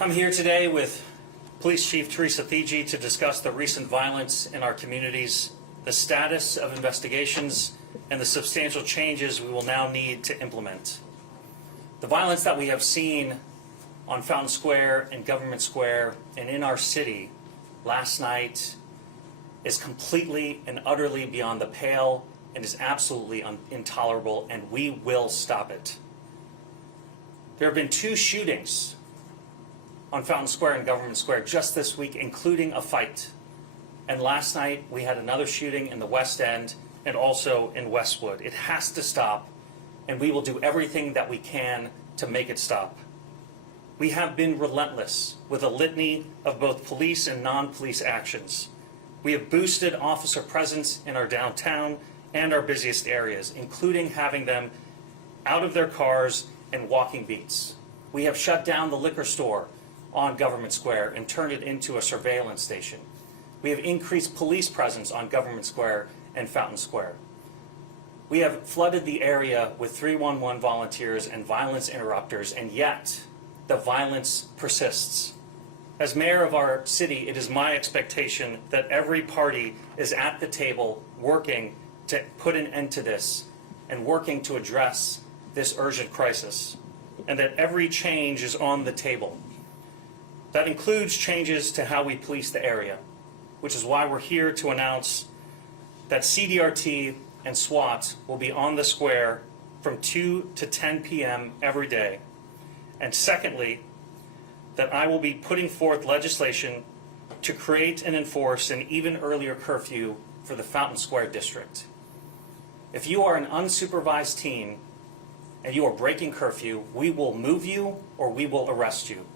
I'm here today with Police Chief Teresa Thigi to discuss the recent violence in our communities, the status of investigations, and the substantial changes we will now need to implement. The violence that we have seen on Fountain Square and Government Square and in our city last night is completely and utterly beyond the pale and is absolutely intolerable, and we will stop it. There have been 2 shootings on Fountain Square and Government Square just this week, including a fight. And last night we had another shooting in the West End and also in Westwood. It has to stop, and we will do everything that we can to make it stop. We have been relentless with a litany of both police and non-police actions. We have boosted officer presence in our downtown and our busiest areas, including having them out of their cars and walking beats. We have shut down the liquor store on Government Square and turned it into a surveillance station. We have increased police presence on Government Square and Fountain Square. We have flooded the area with 311 volunteers and violence interrupters, and yet the violence persists. As mayor of our city, it is my expectation that every party is at the table working to put an end to this and working to address this urgent crisis, and that every change is on the table. That includes changes to how we police the area, which is why we're here to announce that CDRT and SWAT will be on the square from 2 to 10 p.m. every day. And secondly, that I will be putting forth legislation to create and enforce an even earlier curfew for the Fountain Square district. If you are an unsupervised team and you are breaking curfew, we will move you or we will arrest you.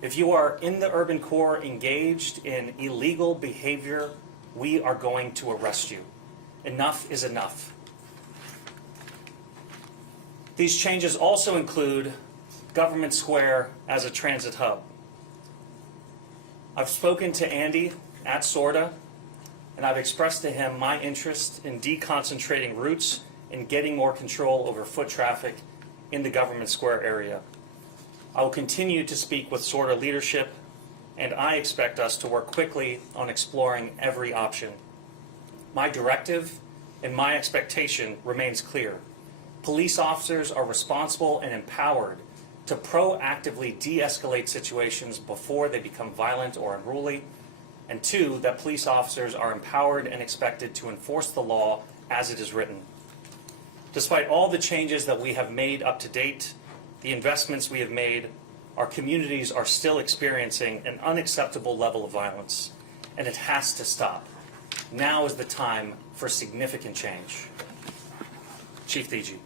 If you are in the urban core engaged in illegal behavior, we are going to arrest you. Enough is enough. These changes also include Government Square as a transit hub. I've spoken to Andy at SORTA, and I've expressed to him my interest in deconcentrating routes and getting more control over foot traffic in the Government Square area. I will continue to speak with SORTA leadership, and I expect us to work quickly on exploring every option. My directive and my expectation remains clear. Police officers are responsible and empowered to proactively de-escalate situations before they become violent or unruly, and 2, that police officers are empowered and expected to enforce the law as it is written. Despite all the changes that we have made up to date, the investments we have made, our communities are still experiencing an unacceptable level of violence, and it has to stop. Now is the time for significant change. Chief Thigi.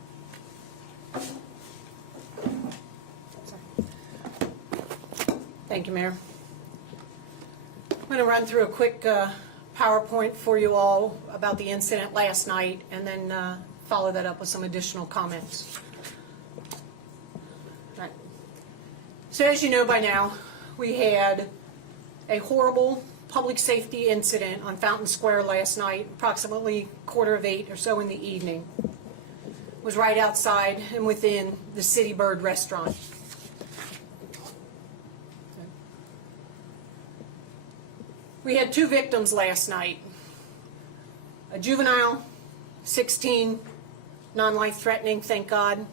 Thank you, Mayor. I'm going to run through a quick PowerPoint for you all about the incident last night, and then follow that up with some additional comments. Right. So as you know by now, we had a horrible public safety incident on Fountain Square last night, approximately 7:45 or so in the evening. It was right outside and within the City Bird restaurant. We had 2 victims last night. A juvenile, 16, non-life threatening, thank God.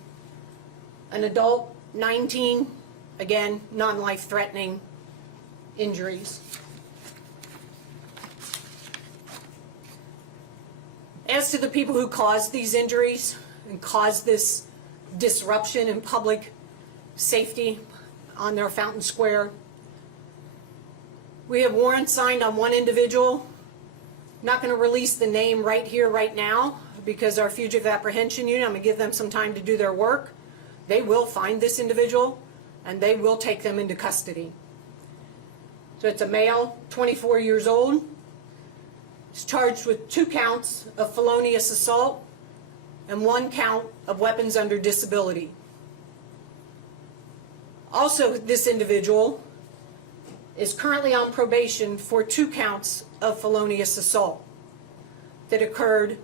An adult, 19, again, non-life threatening injuries. As to the people who caused these injuries and caused this disruption in public safety on their Fountain Square, we have warrants signed on 1 individual. Not going to release the name right here, right now, because our fugitive apprehension unit, I'm going to give them some time to do their work. They will find this individual, and they will take them into custody. So it's a male, 24 years old. He's charged with 2 counts of felonious assault and 1 count of weapons under disability. Also, this individual is currently on probation for 2 counts of felonious assault that occurred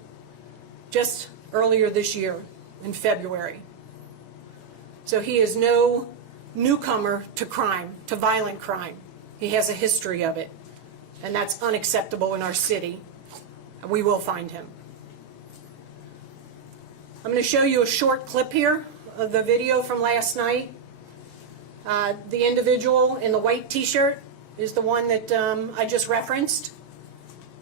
just earlier this year in February. So he is no newcomer to crime, to violent crime. He has a history of it, and that's unacceptable in our city. We will find him. I'm going to show you a short clip here of the video from last night. The individual in the white t-shirt is the one that I just referenced.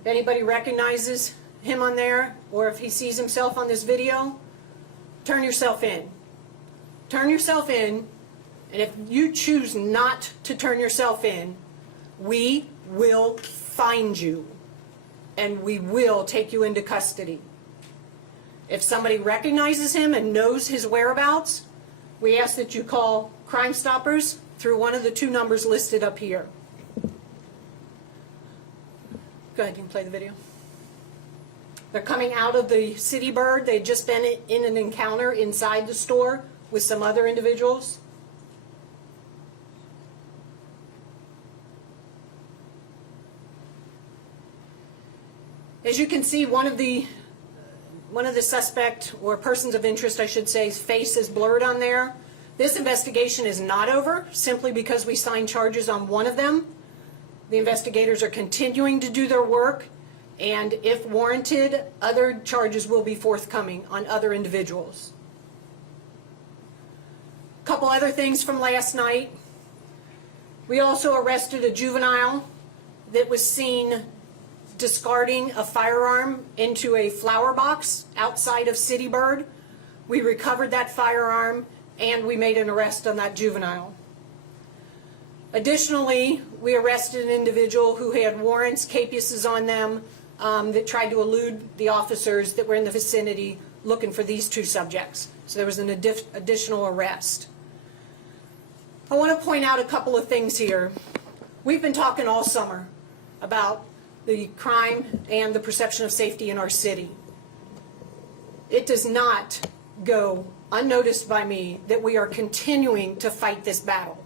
If anybody recognizes him on there, or if he sees himself on this video, turn yourself in. Turn yourself in, and if you choose not to turn yourself in, we will find you, and we will take you into custody. If somebody recognizes him and knows his whereabouts, we ask that you call Crime Stoppers through one of the 2 numbers listed up here. Go ahead, you can play the video. They're coming out of the City Bird. They'd just been in an encounter inside the store with some other individuals. As you can see, one of the suspect, or persons of interest, I should say, face is blurred on there. This investigation is not over simply because we signed charges on one of them. The investigators are continuing to do their work, and if warranted, other charges will be forthcoming on other individuals. A couple other things from last night. We also arrested a juvenile that was seen discarding a firearm into a flower box outside of City Bird. We recovered that firearm and we made an arrest on that juvenile. Additionally, we arrested an individual who had warrants, capuses on them, that tried to elude the officers that were in the vicinity looking for these 2 subjects. So there was an additional arrest. I want to point out a couple of things here. We've been talking all summer about the crime and the perception of safety in our city. It does not go unnoticed by me that we are continuing to fight this battle,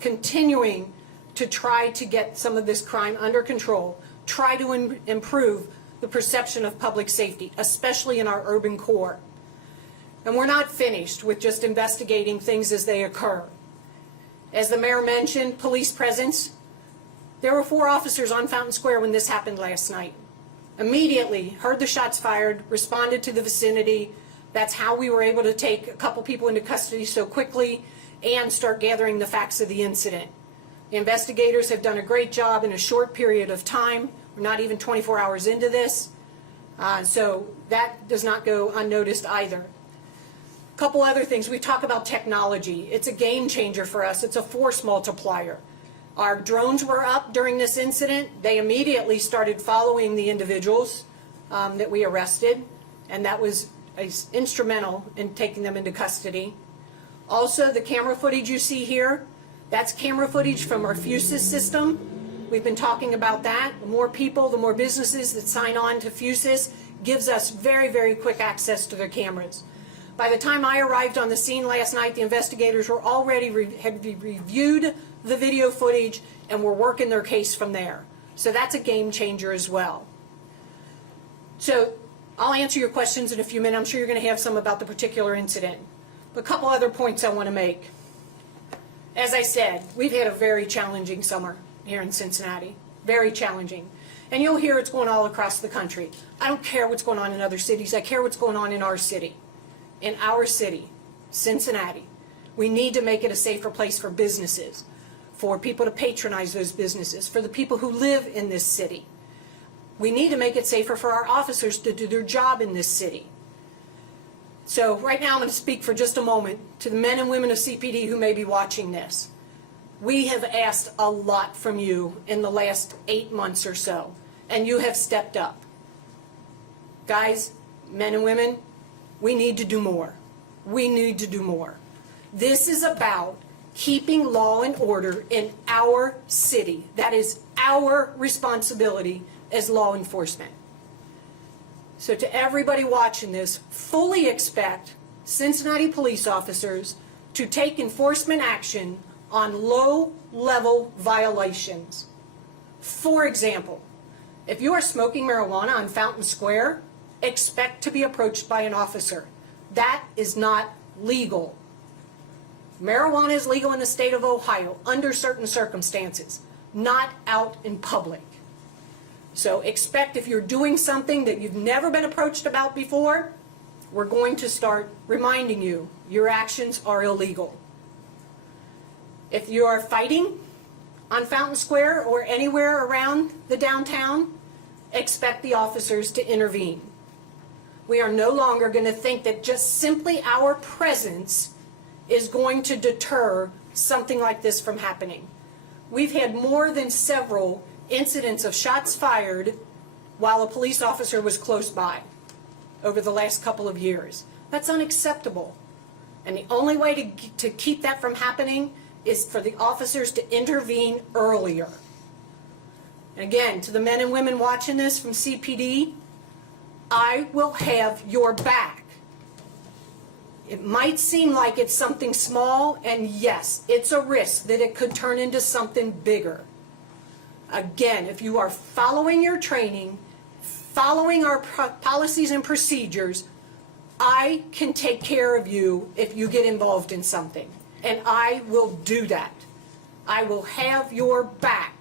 continuing to try to get some of this crime under control, try to improve the perception of public safety, especially in our urban core. And we're not finished with just investigating things as they occur. As the mayor mentioned, police presence. There were 4 officers on Fountain Square when this happened last night. Immediately heard the shots fired, responded to the vicinity. That's how we were able to take a couple people into custody so quickly and start gathering the facts of the incident. The investigators have done a great job in a short period of time. We're not even 24 hours into this. So that does not go unnoticed either. A couple other things. We talk about technology. It's a game changer for us. It's a force multiplier. Our drones were up during this incident. They immediately started following the individuals that we arrested, and that was instrumental in taking them into custody. Also, the camera footage you see here, that's camera footage from our Fusus system. We've been talking about that. The more people, the more businesses that sign on to Fusus gives us very, very quick access to their cameras. By the time I arrived on the scene last night, the investigators were already had reviewed the video footage and were working their case from there. So that's a game changer as well. So I'll answer your questions in a few minutes. I'm sure you're going to have some about the particular incident. But a couple other points I want to make. As I said, we've had a very challenging summer here in Cincinnati. Very challenging. And you'll hear it's going all across the country. I don't care what's going on in other cities. I care what's going on in our city. In our city, Cincinnati. We need to make it a safer place for businesses, for people to patronize those businesses, for the people who live in this city. We need to make it safer for our officers to do their job in this city. So right now I'm going to speak for just a moment to the men and women of CPD who may be watching this. We have asked a lot from you in the last 8 months or so, and you have stepped up. Guys, men and women, we need to do more. We need to do more. This is about keeping law and order in our city. That is our responsibility as law enforcement. So to everybody watching this, fully expect Cincinnati police officers to take enforcement action on low-level violations. For example, if you are smoking marijuana on Fountain Square, expect to be approached by an officer. That is not legal. Marijuana is legal in the state of Ohio under certain circumstances, not out in public. So expect if you're doing something that you've never been approached about before, we're going to start reminding you your actions are illegal. If you are fighting on Fountain Square or anywhere around the downtown, expect the officers to intervene. We are no longer going to think that just simply our presence is going to deter something like this from happening. We've had more than several incidents of shots fired while a police officer was close by over the last couple of years. That's unacceptable. And the only way to keep that from happening is for the officers to intervene earlier. And again, to the men and women watching this from CPD, I will have your back. It might seem like it's something small, and yes, it's a risk that it could turn into something bigger. Again, if you are following your training, following our policies and procedures, I can take care of you if you get involved in something. And I will do that. I will have your back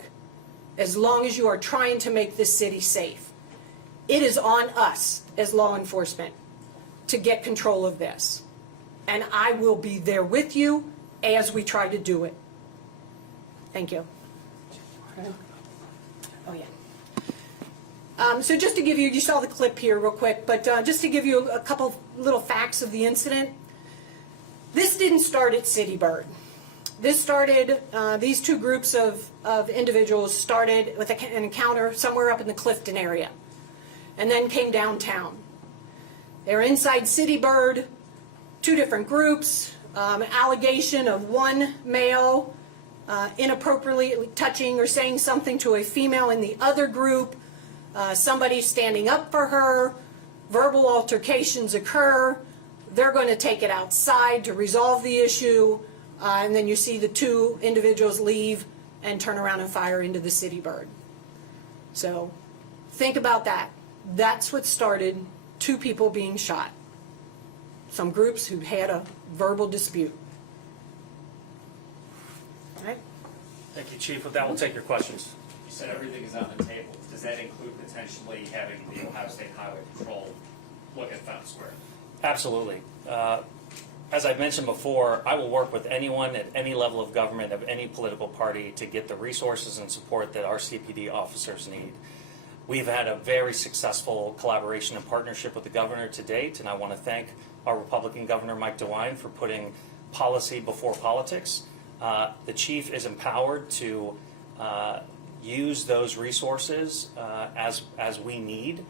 as long as you are trying to make this city safe. It is on us as law enforcement to get control of this. And I will be there with you as we try to do it. Thank you. Oh, yeah. So just to give you saw the clip here real quick, but just to give you a couple little facts of the incident. This didn't start at City Bird. This started, these two groups of individuals started with an encounter somewhere up in the Clifton area and then came downtown. They were inside City Bird, two different groups, allegation of one male inappropriately touching or saying something to a female in the other group, somebody standing up for her, verbal altercations occur. They're going to take it outside to resolve the issue, and then you see the two individuals leave and turn around and fire into the City Bird. So think about that. That's what started two people being shot. Some groups who had a verbal dispute. All right. Thank you, Chief. With that, we'll take your questions. You said everything is on the table. Does that include potentially having the Ohio State Highway Patrol look at Fountain Square? Absolutely. As I've mentioned before, I will work with anyone at any level of government, of any political party, to get the resources and support that our CPD officers need. We've had a very successful collaboration and partnership with the governor to date, and I want to thank our Republican Governor, Mike DeWine, for putting policy before politics. The chief is empowered to use those resources as we need.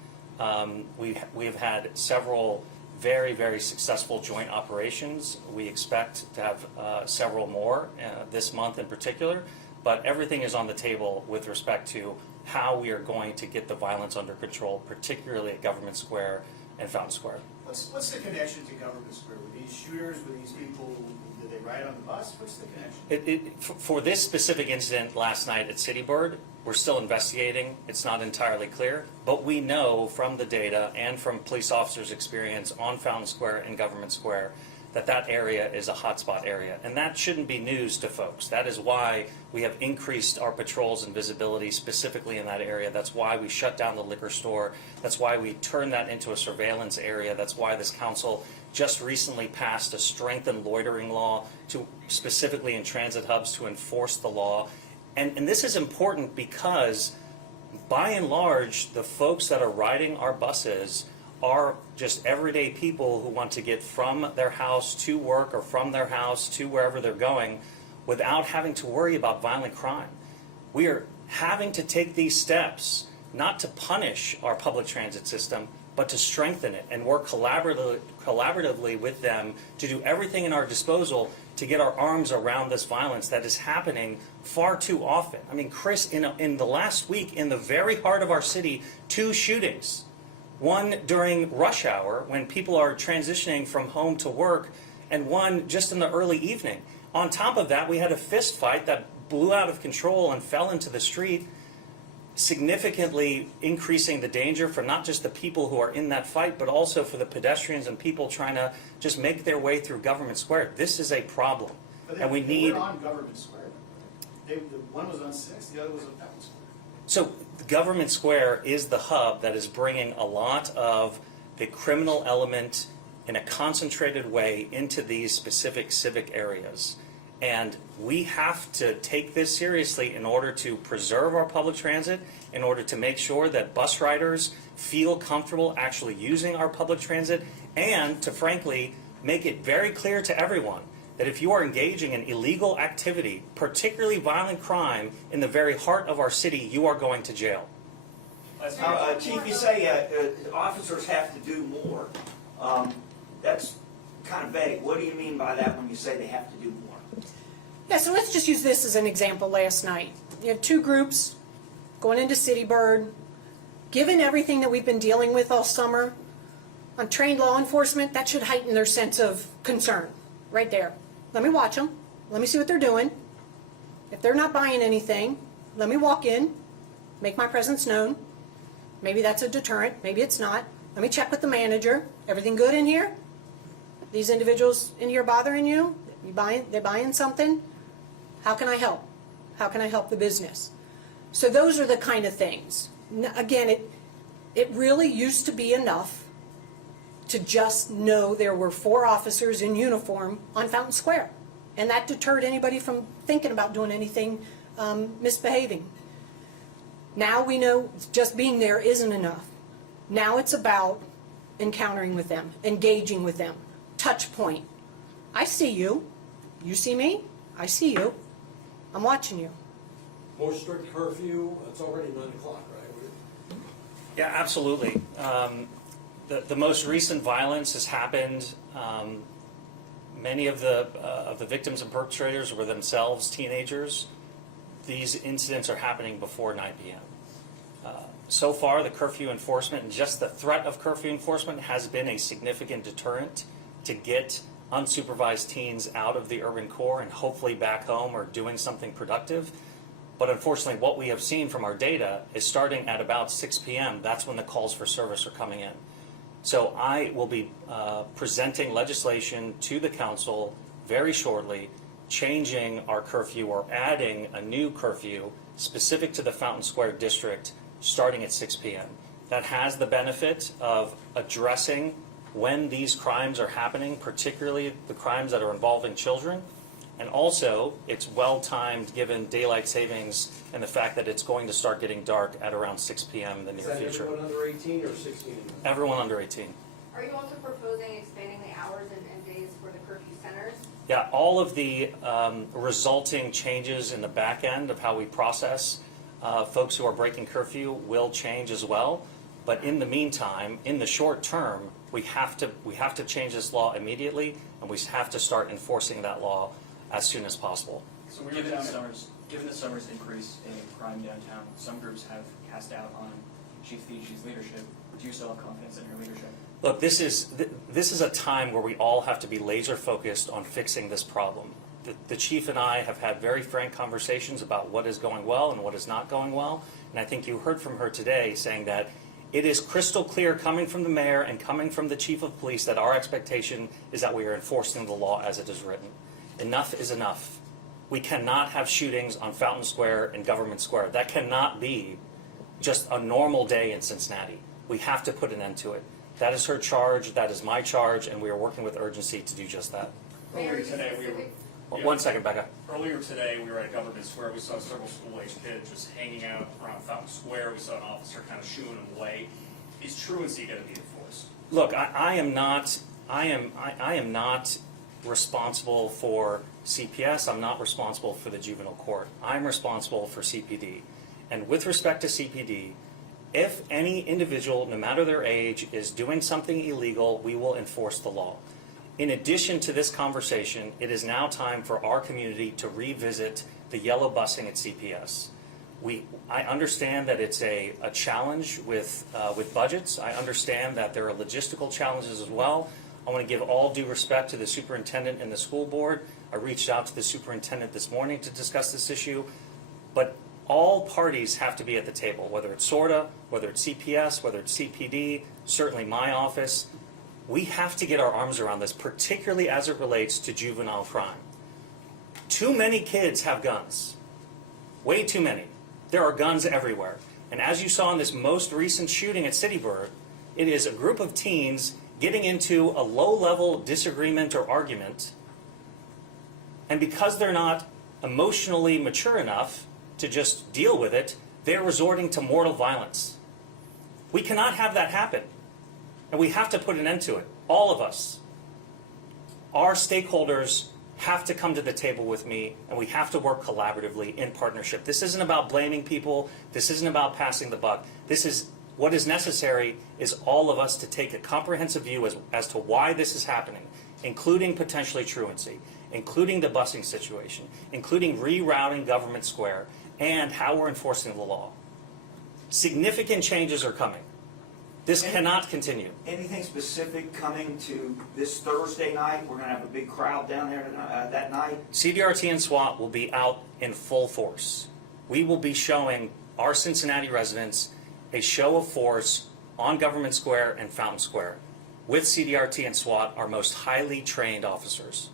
We have had several very, very successful joint operations. We expect to have several more this month in particular, but everything is on the table with respect to how we are going to get the violence under control, particularly at Government Square and Fountain Square. What's the connection to Government Square? Were these shooters, were these people, did they ride on the bus? What's the connection? For this specific incident last night at City Bird, we're still investigating. It's not entirely clear, but we know from the data and from police officers' experience on Fountain Square and Government Square that that area is a hotspot area. And that shouldn't be news to folks. That is why we have increased our patrols and visibility specifically in that area. That's why we shut down the liquor store. That's why we turned that into a surveillance area. That's why this council just recently passed a strengthened loitering law to specifically in transit hubs to enforce the law. And this is important because, by and large, the folks that are riding our buses are just everyday people who want to get from their house to work or from their house to wherever they're going without having to worry about violent crime. We are having to take these steps not to punish our public transit system, but to strengthen it and work collaboratively with them to do everything in our disposal to get our arms around this violence that is happening far too often. I mean, Chris, in the last week, in the very heart of our city, 2 shootings. One during rush hour when people are transitioning from home to work, and one just in the early evening. On top of that, we had a fist fight that blew out of control and fell into the street, significantly increasing the danger for not just the people who are in that fight, but also for the pedestrians and people trying to just make their way through Government Square. This is a problem. And we need. They were on Government Square. The one was on 6th, the other was on Fountain Square. So Government Square is the hub that is bringing a lot of the criminal element in a concentrated way into these specific civic areas. And we have to take this seriously in order to preserve our public transit, in order to make sure that bus riders feel comfortable actually using our public transit, and to frankly make it very clear to everyone that if you are engaging in illegal activity, particularly violent crime, in the very heart of our city, you are going to jail. Chief, you say officers have to do more. That's kind of vague. What do you mean by that when you say they have to do more? Yeah, so let's just use this as an example last night. You have two groups going into City Bird. Given everything that we've been dealing with all summer, on trained law enforcement, that should heighten their sense of concern, right there. Let me watch them. Let me see what they're doing. If they're not buying anything, let me walk in, make my presence known. Maybe that's a deterrent, maybe it's not. Let me check with the manager. Everything good in here? These individuals in here bothering you? They're buying something? How can I help? How can I help the business? So those are the kind of things. Again, it really used to be enough to just know there were 4 officers in uniform on Fountain Square. And that deterred anybody from thinking about doing anything misbehaving. Now we know just being there isn't enough. Now it's about encountering with them, engaging with them, touch point. I see you. You see me? I see you. I'm watching you. More strict curfew, it's already 9 o'clock, right? Yeah, absolutely. The most recent violence has happened. Many of the victims and perpetrators were themselves teenagers. These incidents are happening before 9 p.m. So far, the curfew enforcement and just the threat of curfew enforcement has been a significant deterrent to get unsupervised teens out of the urban core and hopefully back home or doing something productive. But unfortunately, what we have seen from our data is starting at about 6 p.m., that's when the calls for service are coming in. So I will be presenting legislation to the council very shortly, changing our curfew or adding a new curfew specific to the Fountain Square district starting at 6 p.m. That has the benefit of addressing when these crimes are happening, particularly the crimes that are involving children. And also, it's well-timed given daylight savings and the fact that it's going to start getting dark at around 6 p.m. in the near future. Is that everyone under 18 or 16? Everyone under 18. Are you also proposing expanding the hours and days for the curfew centers? Yeah, all of the resulting changes in the back end of how we process folks who are breaking curfew will change as well. But in the meantime, in the short term, we have to change this law immediately, and we have to start enforcing that law as soon as possible. So we were Given down the summer's increase in crime downtown, some groups have cast doubt on Chief Thige's leadership. Do you still have confidence in your leadership? Look, this is a time where we all have to be laser focused on fixing this problem. The chief and I have had very frank conversations about what is going well and what is not going well, and I think you heard from her today saying that it is crystal clear coming from the mayor and coming from the chief of police that our expectation is that we are enforcing the law as it is written. Enough is enough. We cannot have shootings on Fountain Square and Government Square. That cannot be just a normal day in Cincinnati. We have to put an end to it. That is her charge, that is my charge, and we are working with urgency to do just that. earlier today, we were. Yeah. 1 second, Becca. Earlier today, we were at Government Square. We saw several school-age kids just hanging out around Fountain Square. We saw an officer kind of shooing them away. Is truancy going to be enforced? Look, I am not responsible for CPS. I'm not responsible for the juvenile court. I'm responsible for CPD. And with respect to CPD, if any individual, no matter their age, is doing something illegal, we will enforce the law. In addition to this conversation, it is now time for our community to revisit the yellow busing at CPS. I understand that it's a challenge with budgets. I understand that there are logistical challenges as well. I want to give all due respect to the superintendent and the school board. I reached out to the superintendent this morning to discuss this issue. But all parties have to be at the table, whether it's SORTA, whether it's CPS, whether it's CPD, certainly my office. We have to get our arms around this, particularly as it relates to juvenile crime. Too many kids have guns. Way too many. There are guns everywhere. And as you saw in this most recent shooting at City Bird, it is a group of teens getting into a low-level disagreement or argument, and because they're not emotionally mature enough to just deal with it, they're resorting to mortal violence. We cannot have that happen, and we have to put an end to it. All of us. Our stakeholders have to come to the table with me, and we have to work collaboratively in partnership. This isn't about blaming people. This isn't about passing the buck. This is what is necessary is all of us to take a comprehensive view as to why this is happening, including potentially truancy, including the busing situation, including rerouting Government Square, and how we're enforcing the law. Significant changes are coming. This cannot continue. Anything specific coming to this Thursday night? We're going to have a big crowd down there that night. CDRT and SWAT will be out in full force. We will be showing our Cincinnati residents a show of force on Government Square and Fountain Square with CDRT and SWAT, our most highly trained officers.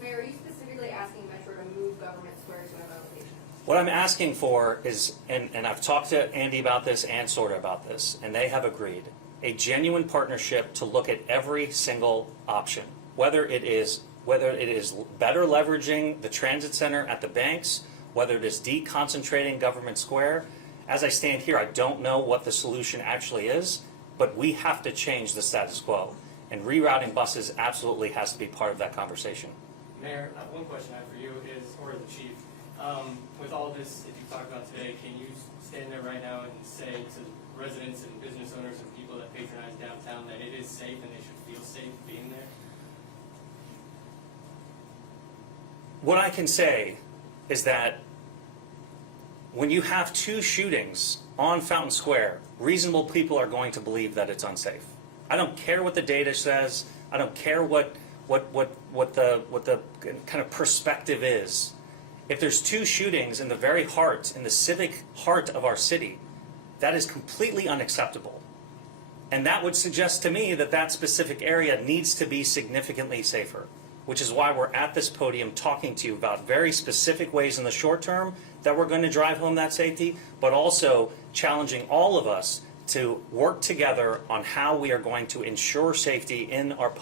Mayor, are you specifically asking Metro to move Government Square to another location? What I'm asking for is, and I've talked to Andy about this and Sorta about this, and they have agreed, a genuine partnership to look at every single option, whether it is better leveraging the transit center at the banks, whether it is deconcentrating Government Square. As I stand here, I don't know what the solution actually is, but we have to change the status quo, and rerouting buses absolutely has to be part of that conversation. Mayor, one question I have for you is, or the chief, with all this that you've talked about today, can you stand there right now and say to residents and business owners and people that patronize downtown that it is safe and they should feel safe being there? What I can say is that when you have two shootings on Fountain Square, reasonable people are going to believe that it's unsafe. I don't care what the data says. I don't care what the kind of perspective is. If there's two shootings in the very heart, in the civic heart of our city, that is completely unacceptable. And that would suggest to me that that specific area needs to be significantly safer, which is why we're at this podium talking to you about very specific ways in the short term that we're going to drive home that safety, but also challenging all of us to work together on how we are going to ensure safety in our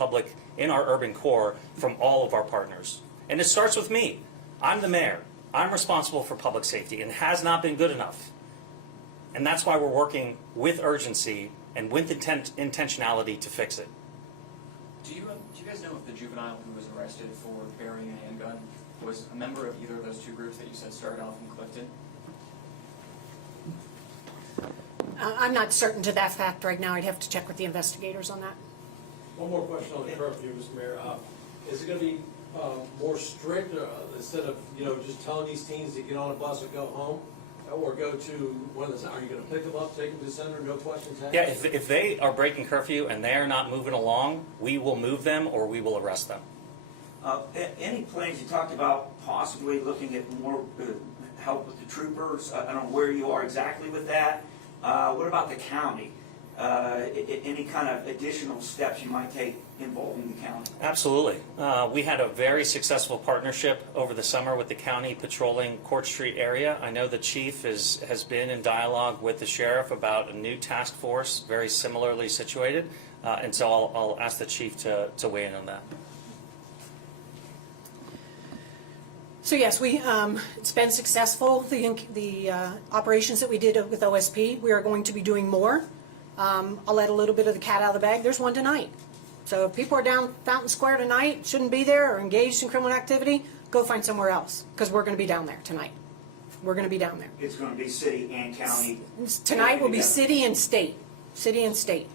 urban core from all of our partners. And it starts with me. I'm the mayor. I'm responsible for public safety, and it has not been good enough. And that's why we're working with urgency and with intentionality to fix it. Do you guys know if the juvenile who was arrested for carrying a handgun was a member of either of those two groups that you said started off in Clifton? I'm not certain to that fact right now. I'd have to check with the investigators on that. One more question on the curfew, Mr. Mayor. Is it going to be more strict instead of, just telling these teens to get on a bus or go home? Or go to one of the, are you going to pick them up, take them to the center, no questions asked? Yeah, if they are breaking curfew and they are not moving along, we will move them or we will arrest them. Any plans, you talked about possibly looking at more help with the troopers. I don't know where you are exactly with that. What about the county? Any kind of additional steps you might take involving the county? Absolutely. We had a very successful partnership over the summer with the county patrolling Court Street area. I know the chief has been in dialogue with the sheriff about a new task force, very similarly situated. And so I'll ask the chief to weigh in on that. So yes, it's been successful, the operations that we did with OSP. We are going to be doing more. I'll let a little bit of the cat out of the bag. There's one tonight. So if people are down Fountain Square tonight, shouldn't be there, or engaged in criminal activity, go find somewhere else, because we're going to be down there tonight. We're going to be down there. It's going to be city and county. Tonight will be city and state. City and state.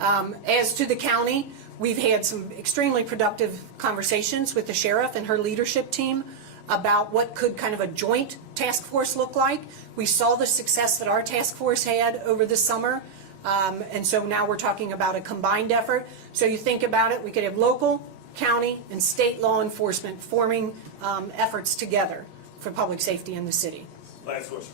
As to the county, we've had some extremely productive conversations with the sheriff and her leadership team about what could kind of a joint task force look like. We saw the success that our task force had over the summer. And so now we're talking about a combined effort. So you think about it, we could have local, county, and state law enforcement forming efforts together for public safety in the city. Last question.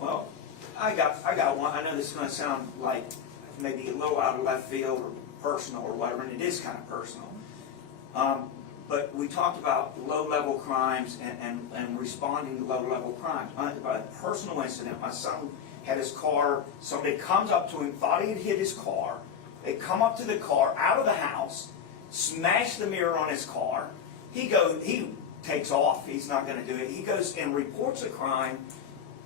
Well, I got one. I know this is going to sound like maybe a little out of left field or personal or whatever, and it is kind of personal. but we talked about low-level crimes and responding to low-level crimes. A personal incident, my son had his car, somebody comes up to him, thought he had hit his car. They come up to the car, out of the house, smash the mirror on his car. He takes off, he's not gonna do it. He goes and reports a crime.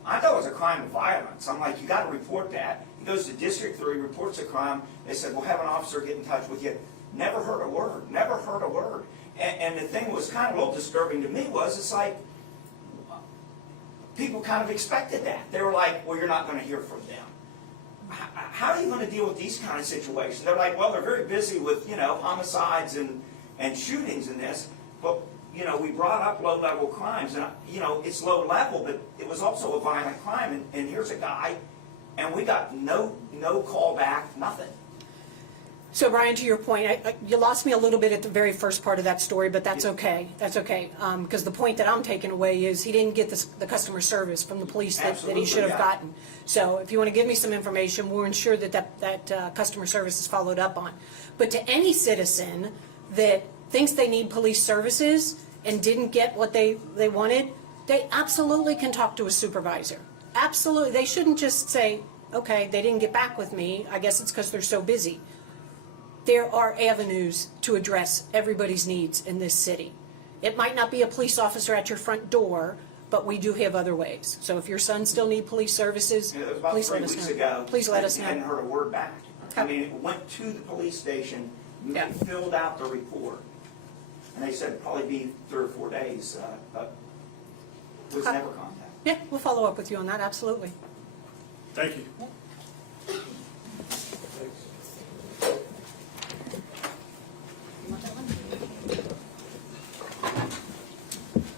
I thought it was a crime of violence. I'm like, you gotta report that. He goes to District 3, reports a crime. They said, we'll have an officer get in touch with you. Never heard a word, never heard a word. And the thing that was kind of a little disturbing to me was, it's like, people kind of expected that. They were like, well, you're not gonna hear from them. How are you gonna deal with these kind of situations? They're like, well, they're very busy with, homicides and shootings and this, but, we brought up low-level crimes, and, it's low-level, but it was also a violent crime, and here's a guy, and we got no call back, nothing. So Brian, to your point, you lost me a little bit at the very first part of that story, but that's okay. That's okay. Because the point that I'm taking away is he didn't get the customer service from the police that he should have gotten. So if you want to give me some information, we'll ensure that customer service is followed up on. But to any citizen that thinks they need police services and didn't get what they wanted, they absolutely can talk to a supervisor. Absolutely. They shouldn't just say, okay, they didn't get back with me. I guess it's because they're so busy. There are avenues to address everybody's needs in this city. It might not be a police officer at your front door, but we do have other ways. So if your son still needs police services, It was about please 3 let us weeks know. ago. Please let us I hadn't know. heard a word back. I mean, it went to the police station, Yeah. filled out the report, and they said it'd probably be 3 or 4 days, but was Okay. never contacted. Yeah, we'll follow up with you on that, absolutely. Thank you.